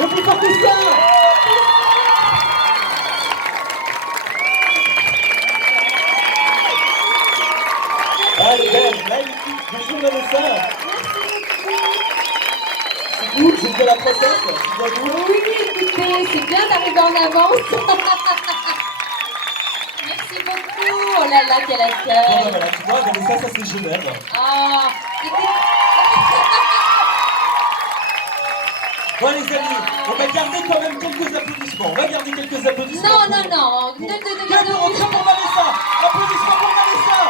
Le plus fort que ça. Ah, elle est belle, magnifique. Bonjour Vanessa. C'est vous, je fais la princesse. C'est bien vous. Oui, écoutez, c'est bien d'arriver en avance. Merci beaucoup. Oh là là, quel Bon, accueil. ben voilà, tu vois, Vanessa, ça c'est Genève. Ah, Bon les amis, on va garder quand même quelques applaudissements. On va garder quelques applaudissements. non, pour- non, non. pour- Ne Que pour Vanessa. Applaudissements pour Vanessa.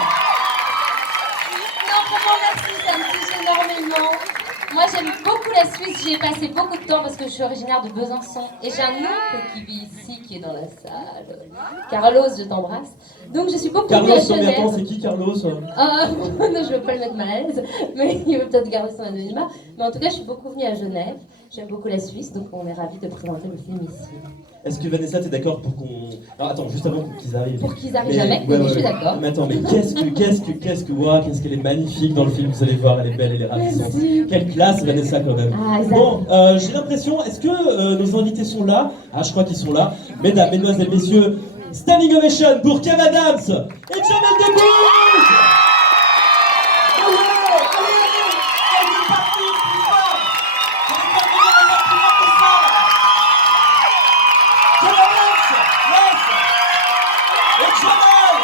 Non, vraiment, merci, ça me touche énormément. Moi, j'aime beaucoup la Suisse. J'y ai passé beaucoup de temps parce que je suis originaire de Besançon. Et j'ai un oncle qui vit ici, qui est dans la salle. Carlos, je t'embrasse. Donc, je suis beaucoup venue Carlos, à non mais attends, Genève. c'est qui Carlos? Ah, non, je veux pas le mettre mal à l'aise, mais il veut peut-être garder son anonymat. Mais en tout cas, je suis beaucoup venue à Genève. J'aime beaucoup la Suisse, donc on est ravis de présenter le film ici. Est-ce que Vanessa, t'es d'accord pour qu'on... Alors attends, juste avant qu'ils arrivent. Pour qu'ils arrivent Mais- jamais, ouais, oui, ouais, je suis ouais. d'accord. Mais attends, mais qu'est-ce qu'elle est magnifique dans le film, vous allez voir, elle est belle, elle est ravissante. Merci. Quelle classe Vanessa quand même. Ah, exact. Bon, j'ai l'impression, est-ce que nos invités sont là? Ah, je crois qu'ils sont là. Mesdames, mesdemoiselles, messieurs, standing ovation pour Kev Adams et Jamel Debbouze. Allez, c'est parti, plus fort. Je vais pas venir encore plus fort que ça. Kev Adams, yes. Et Jamel.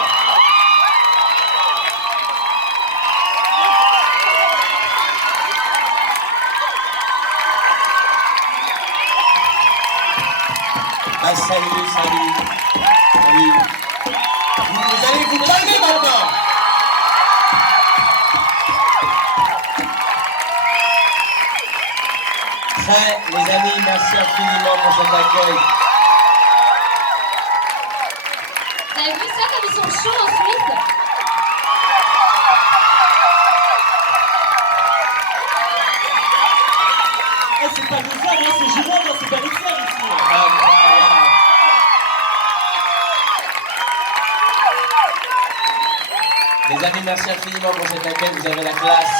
Ah, salut. Vous allez vous calmer maintenant. Les amis, merci infiniment pour cet accueil. T'as vu ça comme ils sont chauds ensuite? Eh, c'est pas des armes, hein, c'est Genève, hein, c'est pas les serres ici. Incroyable. Les amis, merci infiniment pour cet accueil, vous avez la classe.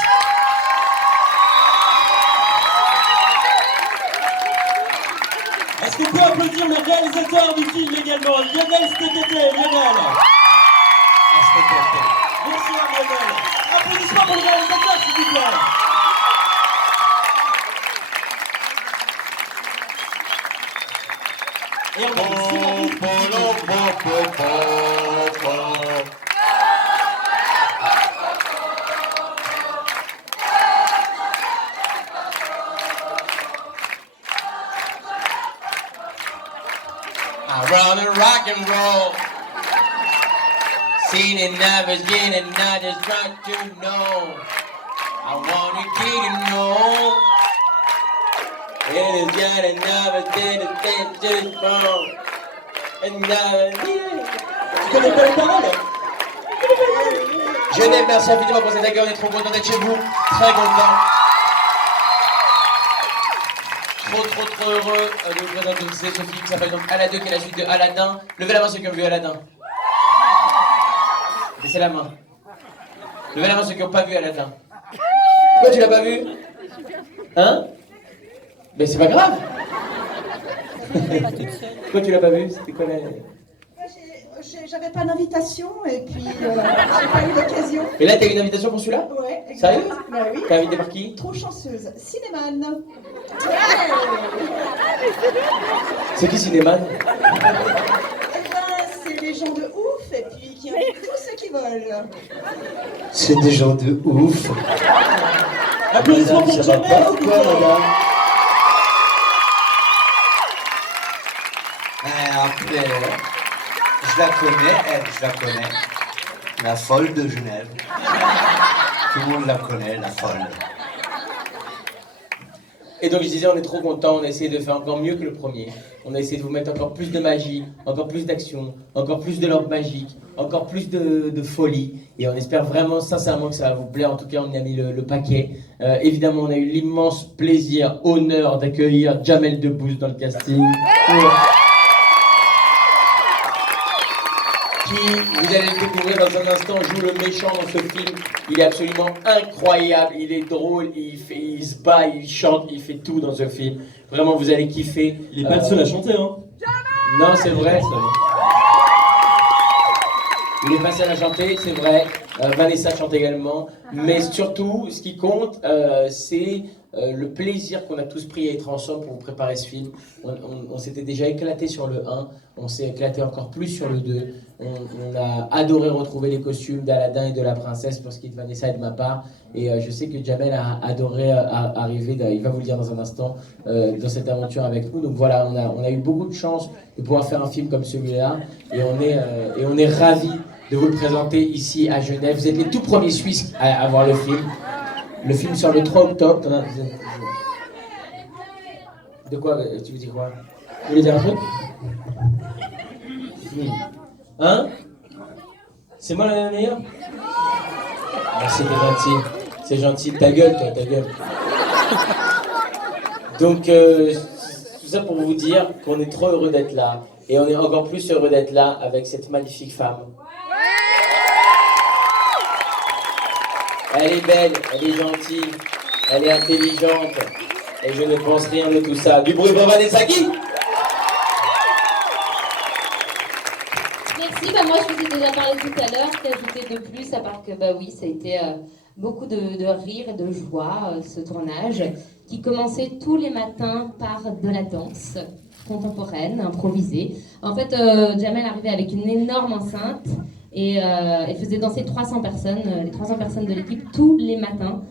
Est-ce qu'on peut applaudir le réalisateur du film également, Lionel Stekete, Lionel. Bonsoir Lionel. Applaudissements pour le réalisateur, s'il vous plaît. Et on a des scénaristes. I run and rock and roll. Seen it never again and I just try to know. I wanna get to know. It is yet another day to think just wrong. Another day. Tu connais pas les paroles? Genève, merci infiniment pour cet accueil, on est trop content d'être chez vous, très content. Trop heureux de vous présenter ce film qui s'appelle donc Aladdin, qui est la suite de Aladdin. Levez la main ceux qui ont vu Aladdin. Laissez la main. Levez la main ceux qui n'ont pas vu Aladdin. Pourquoi tu l'as pas vu? Hein? Mais c'est pas grave. Pourquoi tu l'as pas vu? C'était quoi la... J'avais pas d'invitation et puis j'ai pas eu l'occasion. Et là t'as eu une invitation pour celui-là? Ouais, exact. Sérieux? Bah oui. T'es invité par qui? Trop chanceuse. Cinéman. C'est qui Cinéman? Eh ben, c'est les gens de ouf et puis qui invitent tous ceux qui veulent. C'est des gens de ouf. Applaudissements pour Ça va Jamel, pas s'il ou vous quoi, plaît. madame? Après, je la connais, elle, je la connais. La folle de Genève. Tout le monde la connaît, la folle. Et donc je disais, on est trop content, on a essayé de faire encore mieux que le premier. On a essayé de vous mettre encore plus de magie, encore plus d'action, encore plus de lampes magiques, encore plus de folie. Et on espère vraiment sincèrement que ça va vous plaire. En tout cas, on y a mis le paquet. Évidemment, on a eu l'immense plaisir, honneur d'accueillir Jamel Debbouze dans le casting. qui, vous allez le découvrir dans un instant, joue le méchant dans ce film. Il est absolument incroyable, il est drôle, il se bat, il chante, il fait tout dans ce film. Vraiment, vous allez kiffer. Il est pas le seul à chanter, hein. Non, c'est vrai. Il est passé à la chanter, c'est vrai. Vanessa chante également. Mais surtout, ce qui compte, c'est le plaisir qu'on a tous pris à être ensemble pour vous préparer ce film. On s'était déjà éclaté sur le 1, on s'est éclaté encore plus sur le 2. On a adoré retrouver les costumes d'Aladin et de la princesse pour ce qui est de Vanessa et de ma part. Et je sais que Jamel a adoré arriver, il va vous le dire dans un instant, dans cette aventure avec nous. Donc voilà, on a eu beaucoup de chance de pouvoir faire un film comme celui-là. Et on est ravis de vous le présenter ici à Genève. Vous êtes les tout premiers Suisses à voir le film. Le film sort le 3 octobre. De quoi? Tu veux dire quoi? Vous voulez dire un truc? Hein? C'est moi la meilleure? Merci, t'es gentil. C'est gentil. Ta gueule, toi, ta gueule. Donc, tout ça pour vous dire qu'on est trop heureux d'être là. Et on est encore plus heureux d'être là avec cette magnifique femme. Elle est belle, elle est gentille, elle est intelligente. Et je ne pense rien de tout ça. Du bruit pour Vanessa Guy. Merci, moi je vous ai déjà parlé tout à l'heure, qu'ajouter de plus, à part que oui, ça a été beaucoup de rire et de joie, ce tournage, qui commençait tous les matins par de la danse contemporaine, improvisée. En fait, Jamel arrivait avec une énorme enceinte et faisait danser 300 personnes, les 300 personnes de l'équipe, tous les matins.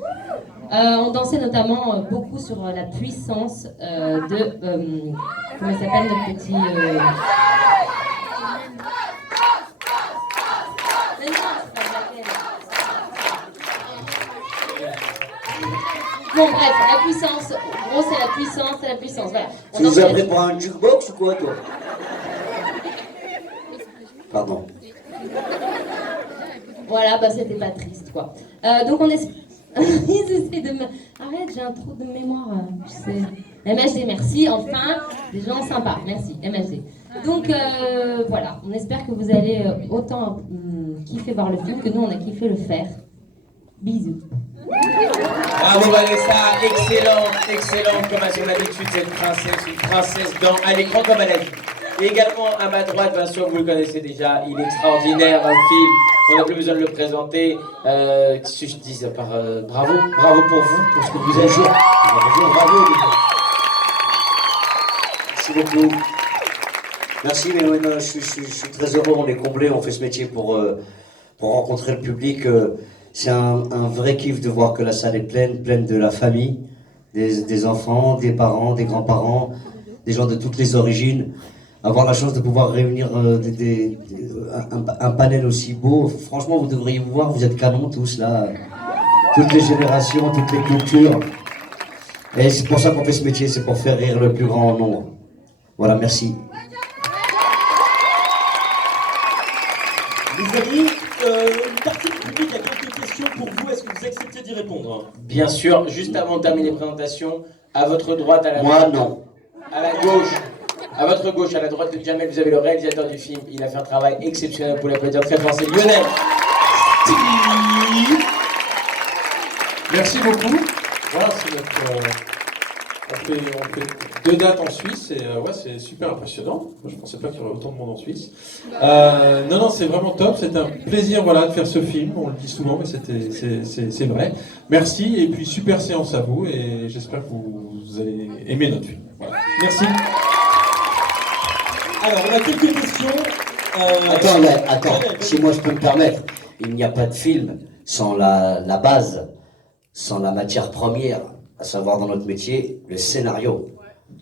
On dansait notamment beaucoup sur la puissance de... comment s'appelle notre petit... Bon bref, la puissance, en gros c'est la puissance, voilà. Tu nous as pris pour un jukebox ou quoi, toi? Pardon. Voilà, c'était pas triste, quoi. Donc on essaie... Ils essaient de me... Arrête, j'ai un trou de mémoire, je sais. MHD, merci, enfin, des gens sympas, merci, MHD. Donc voilà, on espère que vous allez autant kiffer voir le film que nous on a kiffé le faire. Bisous. Bravo Vanessa, excellente comme à son habitude cette princesse, une princesse dans à l'écran comme à la vie. Et également à ma droite, bien sûr, vous le connaissez déjà, il est extraordinaire dans le film, on n'a plus besoin de le présenter. Qu'est-ce que je dis à part bravo pour vous, pour ce que vous avez joué. Bravo. Merci beaucoup. Merci, mais ouais, non, je suis très heureux, on est comblés, on fait ce métier pour rencontrer le public. C'est un vrai kiff de voir que la salle est pleine de la famille, des enfants, des parents, des grands-parents, des gens de toutes les origines. Avoir la chance de pouvoir réunir un panel aussi beau, franchement vous devriez vous voir, vous êtes canons tous là, toutes les générations, toutes les cultures. Et c'est pour ça qu'on fait ce métier, c'est pour faire rire le plus grand nombre. Voilà, merci. Les amis, une partie du public a quelques questions pour vous, est-ce que vous acceptez d'y répondre? Bien sûr, juste avant de terminer les présentations, à votre droite, à la Moi non. À la gauche, à votre gauche, à la droite de Jamel, vous avez le réalisateur du film. Il a fait un travail exceptionnel, pour l'applaudir très fort, c'est Lionel. Merci beaucoup. Voilà, c'est notre... on fait 2 dates en Suisse et ouais, c'est super impressionnant. Moi, je pensais pas qu'il y aurait autant de monde en Suisse. Non, c'est vraiment top. C'est un plaisir, voilà, de faire ce film. On le dit souvent, mais c'est vrai. Merci et puis super séance à vous et j'espère que vous allez aimer notre film. Voilà. Merci. Alors, on a quelques questions. Attends, si moi je peux me permettre, il n'y a pas de film sans la base, sans la matière première, à savoir dans notre métier, le scénario.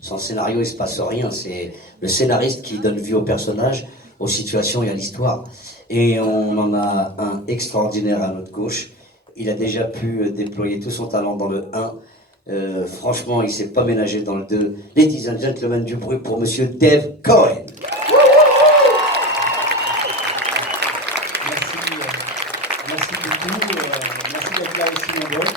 Sans scénario, il se passe rien. C'est le scénariste qui donne vie au personnage, aux situations et à l'histoire. Et on en a un extraordinaire à notre gauche. Il a déjà pu déployer tout son talent dans le 1. Franchement, il s'est pas ménagé dans le 2. Ladies and gentlemen, du bruit pour Monsieur Dave Cohen. Merci beaucoup, merci d'être là aussi nombreux.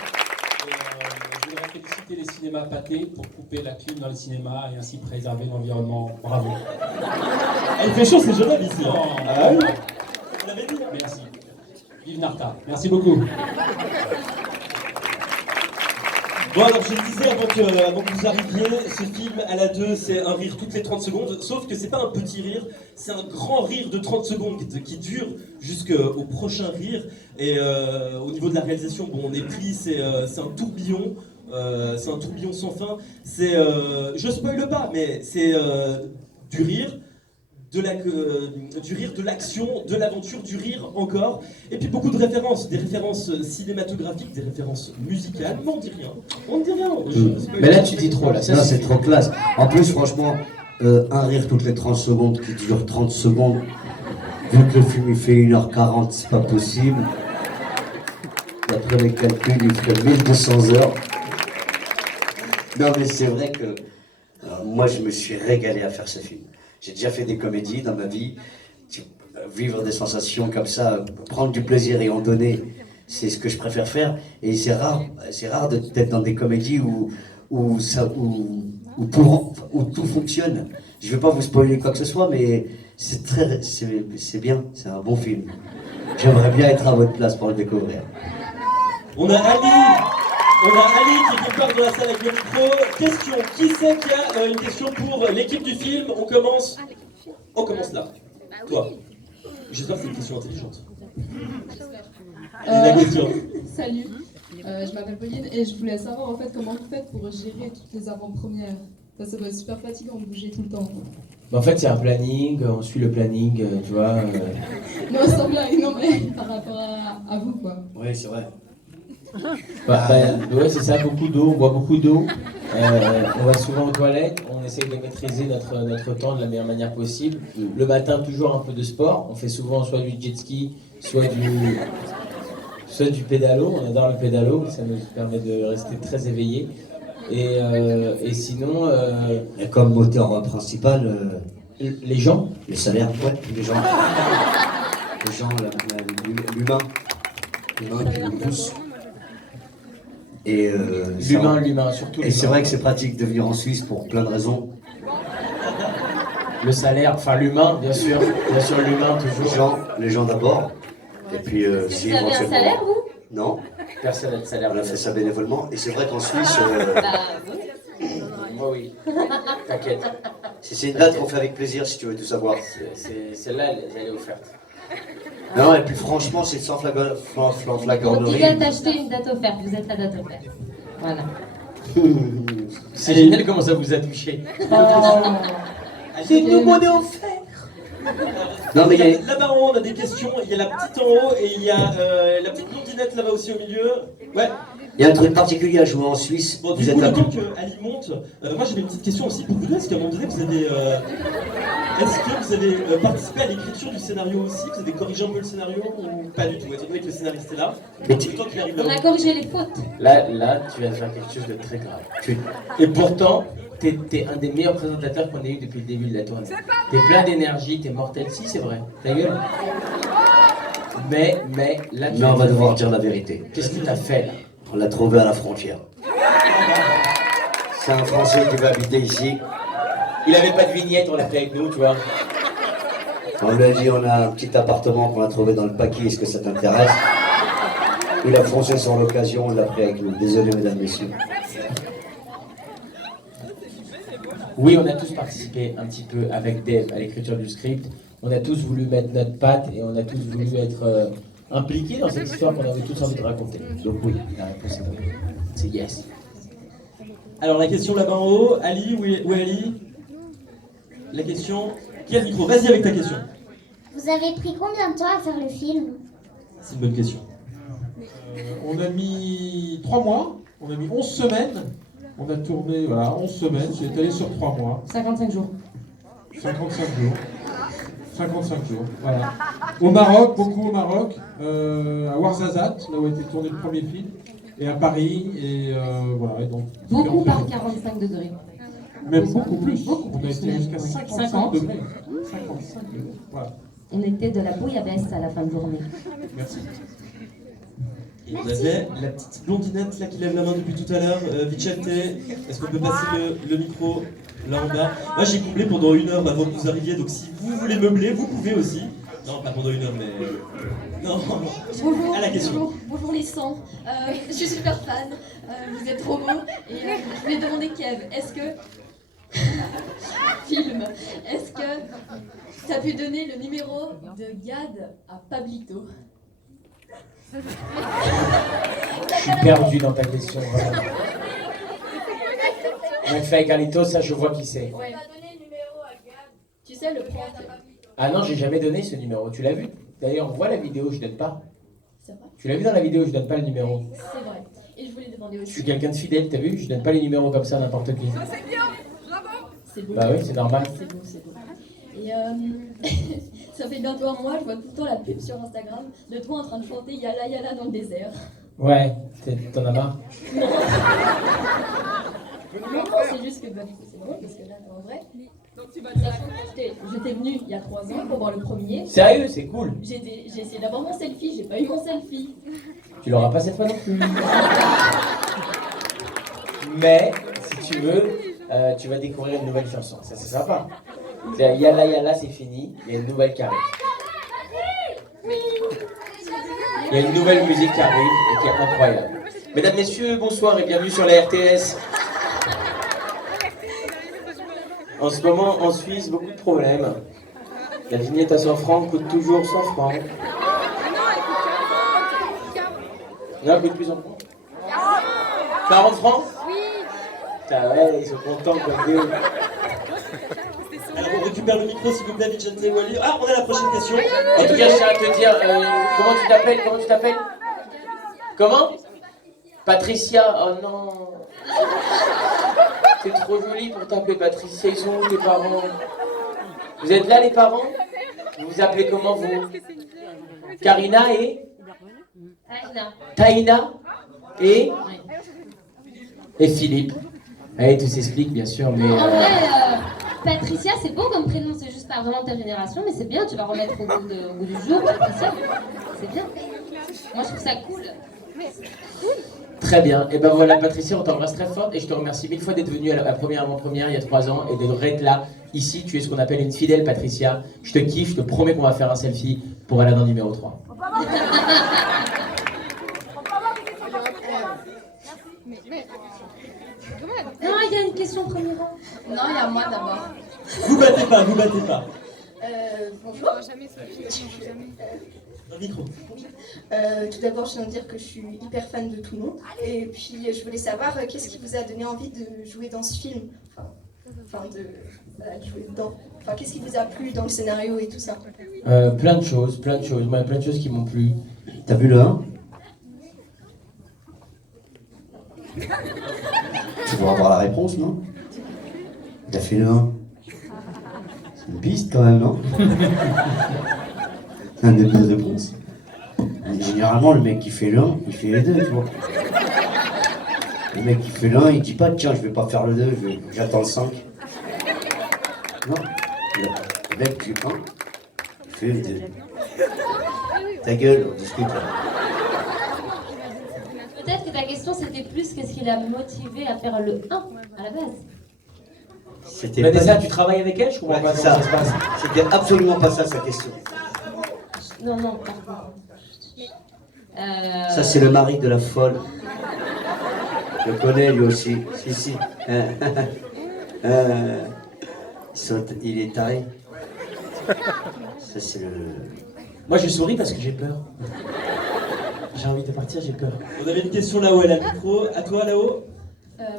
Je voudrais féliciter les cinémas pâtés pour couper la clim dans les cinémas et ainsi préserver l'environnement. Bravo. Il fait chaud, c'est Genève ici. Oh, Ah oui. Inarta. Merci beaucoup. Bon alors je le disais avant que vous arriviez, ce film à la 2 c'est un rire toutes les 30 secondes, sauf que c'est pas un petit rire, c'est un grand rire de 30 secondes qui dure jusqu'au prochain rire. Et au niveau de la réalisation, bon on est pris, c'est un tourbillon. C'est un tourbillon sans fin. C'est, je spoile pas, mais c'est du rire, du rire, de l'action, de l'aventure, du rire encore, et puis beaucoup de références, des références cinématographiques, des références musicales. Mais on dit rien, on ne dit rien. Je spoil Mais là, pas. tu dis trop, là. Ça, Non, c'est trop classe. En plus, franchement, un rire toutes les 30 secondes qui dure 30 secondes, vu que le film il fait 1h40, c'est pas possible. D'après les calculs, il ferait 1200 heures. Non, mais c'est vrai que moi, je me suis régalé à faire ce film. J'ai déjà fait des comédies dans ma vie. Vivre des sensations comme ça, prendre du plaisir et en donner, c'est ce que je préfère faire. Et c'est rare d'être dans des comédies où tout fonctionne. Je ne vais pas vous spoiler quoi que ce soit, mais c'est bien, c'est un bon film. J'aimerais bien être à votre place pour le découvrir. On a Ali qui part dans la salle avec le micro. Question, qui c'est qui a une question pour l'équipe du film? On commence là. Toi. J'espère que c'est une question intelligente. La question. Salut, je m'appelle Pauline et je voulais savoir en fait comment vous faites pour gérer toutes les avant-premières. Ça doit être super fatigant de bouger tout le temps. Mais en fait, c'est un planning, on suit le planning, tu vois. Non, sans blague, non mais par rapport à vous quoi. Oui, c'est vrai. Ouais, c'est ça, beaucoup d'eau, on boit beaucoup d'eau. On va souvent aux toilettes, on essaye de maîtriser notre temps de la meilleure manière possible. Le matin, toujours un peu de sport. On fait souvent soit du jet ski, soit du pédalo. On adore le pédalo, ça nous permet de rester très éveillés. Et sinon... Et comme moteur principal, les gens. les salaires, ouais, les gens, l'humain qui nous pousse. Et L'humain, surtout. Et c'est vrai que c'est pratique de venir en Suisse pour plein de raisons. Le salaire, enfin l'humain, bien sûr l'humain toujours. Les gens d'abord. Et puis Vous si avez un éventuellement- salaire, vous? Non, Personne n'a de salaire. on a fait ça bénévolement. Et c'est vrai qu'en Suisse, Bah oui. Moi oui, t'inquiète. c'est une date qu'on fait avec plaisir si tu veux tout savoir. Celle-là, elle est offerte. Non, et puis franchement, c'est sans Donc il flagornerie. vient d'acheter une date offerte, vous êtes la date offerte. Voilà. C'est génial comment ça vous a touché. C'est une monnaie offerte. Non, mais il y a- Là-bas en haut, on a des questions. Il y a la petite en haut et il y a la petite blondinette là-bas aussi au milieu. Ouais. Il y a un truc particulier à jouer en Suisse. Bon, Vous du êtes coup, là. le temps que Ali monte, moi j'avais une petite question aussi pour vous deux. Est-ce qu'à un moment donné, vous avez, est-ce que vous avez participé à l'écriture du scénario aussi? Vous avez corrigé un peu le scénario ou pas du tout, étant donné que le scénariste est là? Mais Le temps qu'il arrive On là. a corrigé les fautes. Là, tu vas faire quelque chose de très grave. Et pourtant, t'es un des meilleurs présentateurs qu'on ait eu depuis le début de la tournée. T'es plein d'énergie, t'es mortel. Si, c'est vrai. Ta gueule. Mais là, tu Mais on va as devoir fait- dire la vérité. Qu'est-ce que t'as fait là? On l'a trouvé à la frontière. C'est un Français qui veut habiter ici. Il avait pas de vignette, on l'a fait avec nous, tu vois. On lui a dit on a un petit appartement qu'on a trouvé dans le paquet, est-ce que ça t'intéresse? Il a foncé sur l'occasion, on l'a pris avec nous. Désolé mesdames, messieurs. Oui, on a tous participé un petit peu avec Dave à l'écriture du script. On a tous voulu mettre notre patte et on a tous voulu être impliqués dans cette histoire qu'on avait tous envie de raconter. Donc oui, la réponse est oui. C'est yes. Alors la question là-bas en haut, Ali, où est Ali? La question, qui a le micro? Vas-y avec ta question. Vous avez pris combien de temps à faire le film? C'est une bonne question. On a mis 3 mois, on a mis 11 semaines. On a tourné, voilà, 11 semaines, c'est étalé sur 3 mois. 55 jours. 55 jours. 55 jours, voilà. Au Maroc, beaucoup au Maroc, à Ouarzazate, là où a été tourné le premier film, et à Paris, et voilà. Et donc, Beaucoup par 45 degrés. même beaucoup plus. Beaucoup On a plus, été même, jusqu'à oui. 55 50. degrés. 55 degrés, voilà. On était de la bouillabaisse à la fin de journée. Merci. Et on avait la petite blondinette là qui lève la main depuis tout à l'heure, Vicente. Est-ce qu'on peut passer le micro là en bas? Moi j'ai comblé pendant 1 heure avant que vous arriviez, donc si vous voulez meubler, vous pouvez aussi. Non, pas pendant une heure, mais... Non, Bonjour, à la question. bonjour les 100. Je suis super fan. Vous êtes trop beaux. Et je voulais demander, Kev, est-ce que. Film. Est-ce que tu as pu donner le numéro de Gad à Pablito? Je suis perdu dans ta question, vraiment. McFly et Carlito, ça je vois qui c'est. Ouais. Tu sais, le prank. Ah non, j'ai jamais donné ce numéro, tu l'as vu? D'ailleurs, on voit la vidéo, je donne pas. C'est vrai? Tu l'as vu dans la vidéo, je donne pas le numéro. C'est vrai. Et je voulais demander Je aussi. suis quelqu'un de fidèle, t'as vu? Je donne pas les numéros comme ça à n'importe qui. C'est beau. Bah oui, c'est normal. C'est beau, c'est beau. Et ça fait bientôt un mois, je vois tout le temps la pub sur Instagram de toi en train de chanter Yala Yala dans le désert. Ouais, t'en as marre? Non, non, c'est juste que bah, du coup c'est drôle parce que là, en vrai, sachant que j'étais venue il y a 3 ans pour voir le premier. Sérieux, c'est cool. J'ai essayé d'avoir mon selfie, j'ai pas eu mon selfie. Tu l'auras pas cette fois non plus. Mais, si tu veux, tu vas découvrir une nouvelle chanson. Ça, c'est sympa. C'est Yala Yala, c'est fini. Il y a une nouvelle qui arrive. Il y a une nouvelle musique qui arrive et qui est incroyable. Mesdames, messieurs, bonsoir et bienvenue sur la RTS. En ce moment, en Suisse, beaucoup de problèmes. La vignette à 100 francs coûte toujours 100 francs. Non, elle coûte plus en francs. 40 francs? Oui. Ouais, ils sont contents comme Dieu. Alors on récupère le micro s'il vous plaît, Vicente Wally. Ah, on a la prochaine question. En tout cas, je tiens à te dire, comment tu t'appelles? Comment tu t'appelles? Comment? Patricia, oh non. C'est trop joli pour t'appeler Patricia, ils sont où tes parents? Vous êtes là les parents? Vous vous appelez comment vous? Karina et? Taïna et Philippe. Allez, tout s'explique bien sûr, mais... En vrai, Patricia, c'est beau comme prénom, c'est juste pas vraiment ta génération, mais c'est bien, tu vas remettre au goût du jour, Patricia. C'est bien. Moi, je trouve ça cool. Très bien. Et ben voilà, Patricia, on t'embrasse très fort et je te remercie 1000 fois d'être venue à la première avant-première il y a 3 ans et d'être là, ici. Tu es ce qu'on appelle une fidèle, Patricia. Je te kiffe, je te promets qu'on va faire un selfie pour Aladdin numéro 3. Non, il y a une question au premier rang. Non, il y a moi d'abord. Vous battez pas, vous battez pas. Bonjour. Dans le micro. Tout d'abord, je tiens à dire que je suis hyper fan de tout le monde. Et puis, je voulais savoir qu'est-ce qui vous a donné envie de jouer dans ce film, de jouer dedans. Enfin, qu'est-ce qui vous a plu dans le scénario et tout ça? Plein de choses. Moi, il y a plein de choses qui m'ont plu. T'as vu le 1? Tu dois avoir la réponse, non? T'as fait le 1. C'est une piste quand même, non? Un des 2 réponses. Généralement, le mec qui fait le 1, il fait les 2, tu vois. Le mec qui fait le 1, il dit pas tiens, je vais pas faire le 2, j'attends le 5. Non. Le mec qui fait 1, il fait le 2. Ta gueule, on discute. Peut-être que ta question c'était plus qu'est-ce qui l'a motivé à faire le 1 à la base. C'était Mais pas déjà, tu travailles avec elle, je comprends Ouais, pas c'est comment ça. ça se passe. C'était absolument pas ça sa question. Non, non, pardon. Ça, c'est le mari de la folle. Je le connais lui aussi. Si, si. Il est taré. Ça, c'est le. Moi, je souris parce que j'ai peur. J'ai envie de partir, j'ai peur. On avait une question là-haut, elle a le micro. À toi là-haut.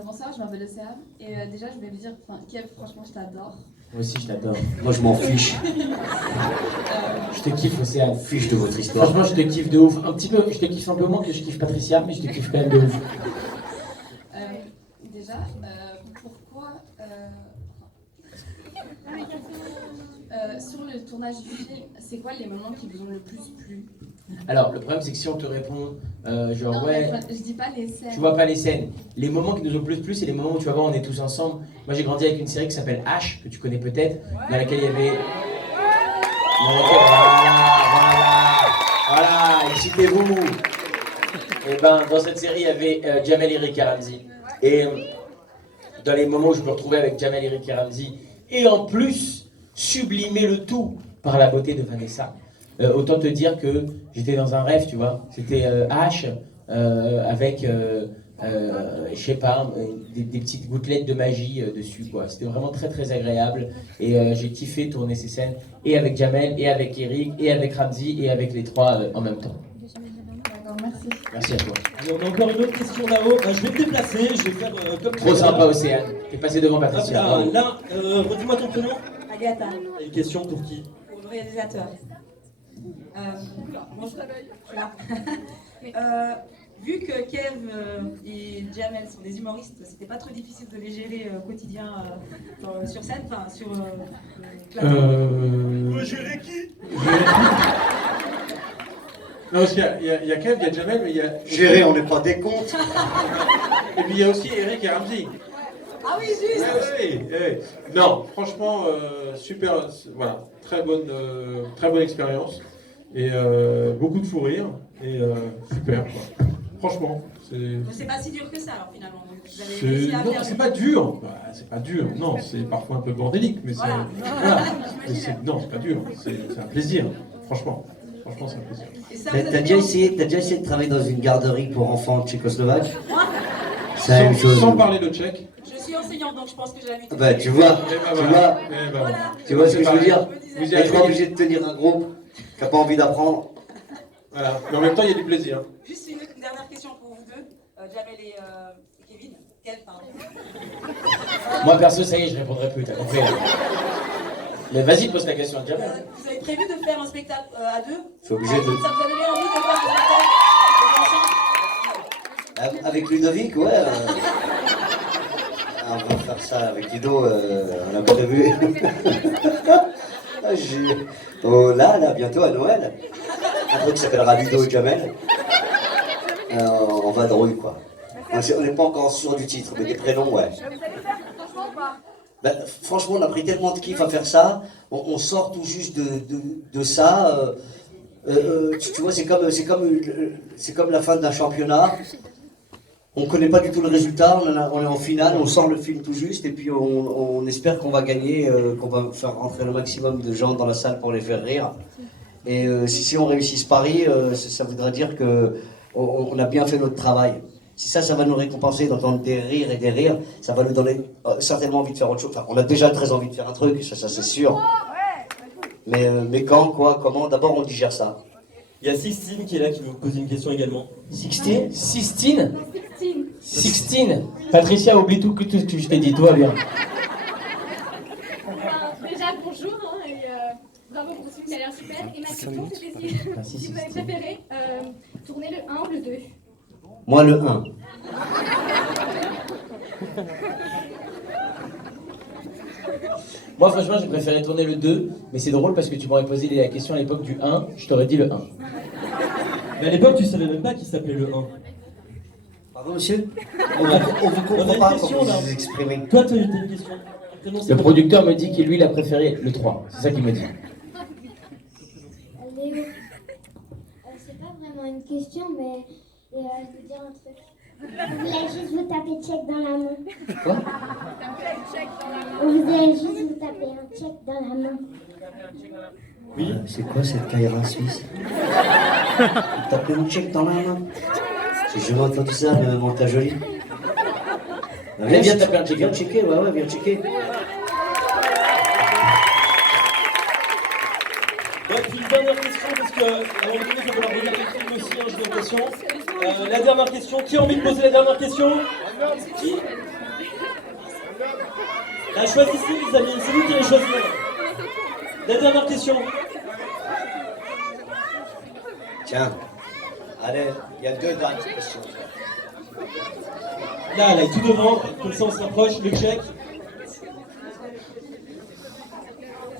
Bonsoir, je m'appelle Océane. Et déjà, je voulais vous dire, Kev, franchement, je t'adore. Moi aussi, je t'adore. Moi, je m'en fiche. Je te kiffe, Océane. Fiche de votre histoire. Franchement, je te kiffe de ouf. Un petit peu, je te kiffe un peu moins que je kiffe Patricia, mais je te kiffe quand même de ouf. Déjà, pourquoi... sur le tournage du film, c'est quoi les moments qui vous ont le plus plu? Alors, le problème, c'est que si on te répond, genre, Non, ouais... je dis pas les scènes. Tu vois pas les scènes. Les moments qui nous ont le plus plu, c'est les moments où tu vas voir, on est tous ensemble. Moi, j'ai grandi avec une série qui s'appelle H, que tu connais peut-être, dans laquelle il y avait... Voilà, excitez-vous. Et ben, dans cette série, il y avait Jamel et Ricky Ramsey. Et dans les moments où je me retrouvais avec Jamel et Ricky Ramsey, et en plus, sublimer le tout par la beauté de Vanessa, autant te dire que j'étais dans un rêve, tu vois. C'était H avec, je sais pas, des petites gouttelettes de magie dessus, quoi. C'était vraiment très très agréable et j'ai kiffé tourner ces scènes et avec Jamel, et avec Eric, et avec Ramzi, et avec les trois en même temps. D'accord, merci. Merci à toi. Allez, on a encore une autre question là-haut. Je vais me déplacer, je vais faire comme Trop sympa, Océane. T'es passé devant Patricia. Là, Bravo. là redis-moi ton prénom. Agatha, Une question pour qui? pour le réalisateur. Bon, je suis là. Vu que Kev et Jamel sont des humoristes, c'était pas trop difficile de les gérer au quotidien sur scène, enfin sur le plateau. Gérer qui? Non, parce qu'il y a Kev, il y a Jamel, mais il y a... Gérer, on n'est pas des comptes. Et puis il y a aussi Eric et Ramzi. Ah oui, juste. Oui. Non, franchement, super, voilà, très bonne expérience. Et beaucoup de fou rire. Et super, quoi. Franchement, C'est pas si dur que ça alors finalement. Vous avez réussi à non, faire c'est pas dur. Bah, c'est pas dur. Non, c'est parfois un peu bordélique, mais Voilà. non, c'est pas dur. C'est un plaisir. Franchement, c'est un plaisir. Et ça, T'as déjà essayé de travailler dans une garderie pour enfants tchécoslovaques? C'est la même Sans, chose. sans parler de tchèque. Je suis enseignante donc je pense que j'ai l'habitude. Bah tu vois, tu vois ce que je veux dire? Vous y Être arrivez. obligé de tenir un groupe qui n'a pas envie d'apprendre. Voilà. Mais en même temps, il y a du plaisir. Juste une dernière question pour vous deux, Jamel et Kevin. Kev, pardon. Moi, perso, ça y est, je répondrai plus, t'as compris. Mais vas-y, pose ta question à Jamel. Vous avez prévu de faire un spectacle à deux? Je suis obligé de... Ça vous a donné envie de faire un spectacle Avec Ludovic, ouais. On va faire ça avec Ludo, on a prévu. Oh là, bientôt à Noël. Un truc qui s'appellera Ludo et Jamel. En vadrouille, quoi. On n'est pas encore sûr du titre, mais des prénoms, ouais. Ben, franchement, on a pris tellement de kiff à faire ça. On sort tout juste de ça. Tu vois, c'est comme la fin d'un championnat. On connaît pas du tout le résultat, on est en finale, on sort le film tout juste et puis on espère qu'on va gagner, qu'on va faire rentrer le maximum de gens dans la salle pour les faire rire. Et si on réussit ce pari, ça voudra dire que on a bien fait notre travail. Si ça va nous récompenser d'entendre des rires et des rires, ça va nous donner certainement envie de faire autre chose. Enfin, on a déjà très envie de faire un truc, ça c'est sûr. Mais quand, quoi, comment, d'abord on digère ça. Il y a Sixtine qui est là qui veut poser une question également. Sixtine. Patricia, oublie tout que je t'ai dit, toi, bien. Déjà, bonjour, et bravo pour ce film, ça a l'air super. Et ma question, c'était si vous avez préféré tourner le 1 ou le 2? Moi, le 1. Moi, franchement, j'ai préféré tourner le 2, mais c'est drôle parce que tu m'aurais posé la question à l'époque du 1, je t'aurais dit le 1. Mais à l'époque, tu savais même pas qui s'appelait le 1. Pardon, monsieur? On vous comprend pas comment vous vous exprimez. Toi, tu as une question. Le producteur me dit que lui, il a préféré le 3. C'est ça qu'il me dit. Léo, c'est pas vraiment une question, mais je veux dire un truc. On voulait juste vous taper check dans la main. Quoi? On voulait juste vous taper un check dans la main. Oui. C'est quoi cette caïra suisse? Taper un check dans la main. J'ai jamais entendu ça, mon ta jolie. Viens taper un check. Viens checker, ouais, viens checker. Donc, une dernière question, parce que à un moment donné, il va falloir regarder le film aussi, hein, j'ai l'impression. La dernière question, qui a envie de poser la dernière question? Qui? Choisissez les amis, c'est vous qui allez choisir. La dernière question. Tiens, allez, il y a 2 dates questions. Là, tout devant, comme ça on se rapproche, le check.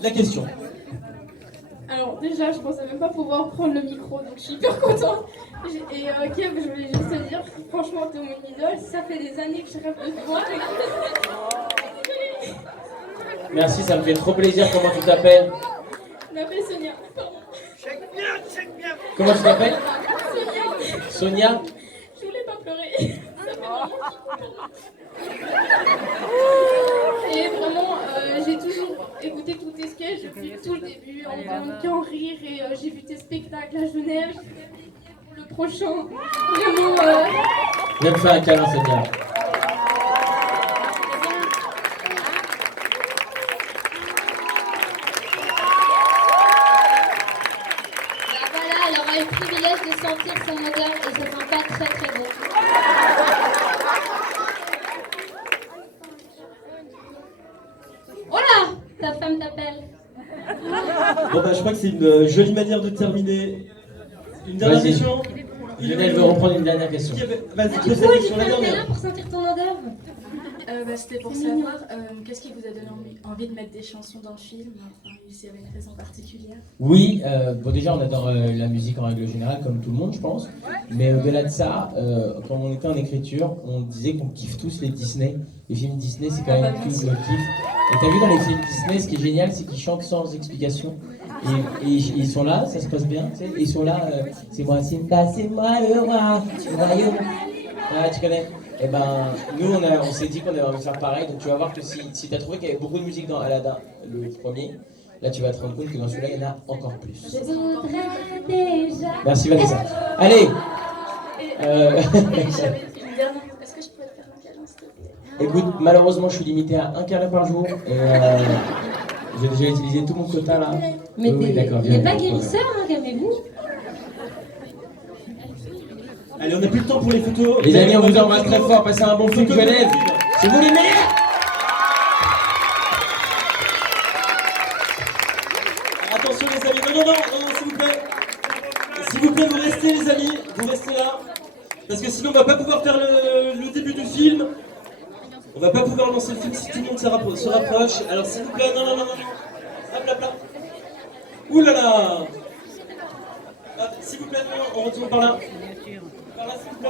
La question. Alors déjà, je pensais même pas pouvoir prendre le micro, donc je suis hyper contente. Et Kev, je voulais juste te dire, franchement, t'es mon idole. Ça fait des années que je rêve de te voir. Merci, ça me fait trop plaisir. Comment tu t'appelles? Je m'appelle Sonia. Comment tu t'appelles? Sonia. Sonia? Je voulais pas pleurer. Ça fait vraiment Et vraiment, j'ai toujours écouté tous tes sketchs depuis tout le début, on ne qu'en rire et j'ai vu tes spectacles à Genève, j'ai fait des billets pour le prochain. Vraiment, Viens me faire un câlin, Sonia. Bah voilà, elle aura eu le privilège de sentir son odeur et ça sent pas très très bon. Voilà, ta femme t'appelle. Bon bah je crois que c'est une jolie manière de terminer. Une dernière Vas-y. question. Lionel veut reprendre une dernière question. Vas-y, Du pose coup, ta il question, la t'es là dernière. pour sentir ton odeur. C'était pour savoir qu'est-ce qui vous a donné envie de mettre des chansons dans le film, enfin, s'il y avait une raison particulière. Oui, bon déjà on adore la musique en règle générale, comme tout le monde je pense. Mais au-delà de ça, quand on était en écriture, on disait qu'on kiffe tous les Disney. Les films Disney c'est quand même tout le kiff. Et t'as vu dans les films Disney, ce qui est génial, c'est qu'ils chantent sans explication. Et ils sont là, ça se passe bien, tu sais. Et ils sont là, c'est moi Simba, c'est moi le roi du royaume. Ah, tu connais? Et ben, nous on s'est dit qu'on avait envie de faire pareil, donc tu vas voir que si tu as trouvé qu'il y avait beaucoup de musique dans Aladdin, le premier, là tu vas te rendre compte que dans celui-là il y en a encore plus. Je voudrais déjà. Merci Vanessa. Allez J'avais une dernière. Est-ce que je pourrais te faire un câlin, s'il te plaît? Écoute, malheureusement je suis limité à un câlin par jour, et j'ai déjà utilisé tout mon quota là. Mais Oui, d'accord, il n'est viens, pas viens, guérisseur, hein, calmez-vous. Allez, on n'a plus le temps pour les photos. Les amis, on vous embrasse très fort, passez un bon film de Genève. C'est vous les meilleurs. Attention les amis, non, s'il vous plaît. S'il vous plaît, vous restez les amis, vous restez là. Parce que sinon on va pas pouvoir faire le début du film. On va pas pouvoir lancer le film si tout le monde se rapproche. Alors s'il vous plaît, non. Hop là. Ouh là là. Hop, s'il vous plaît, non, on retourne par là. Par là, s'il vous plaît.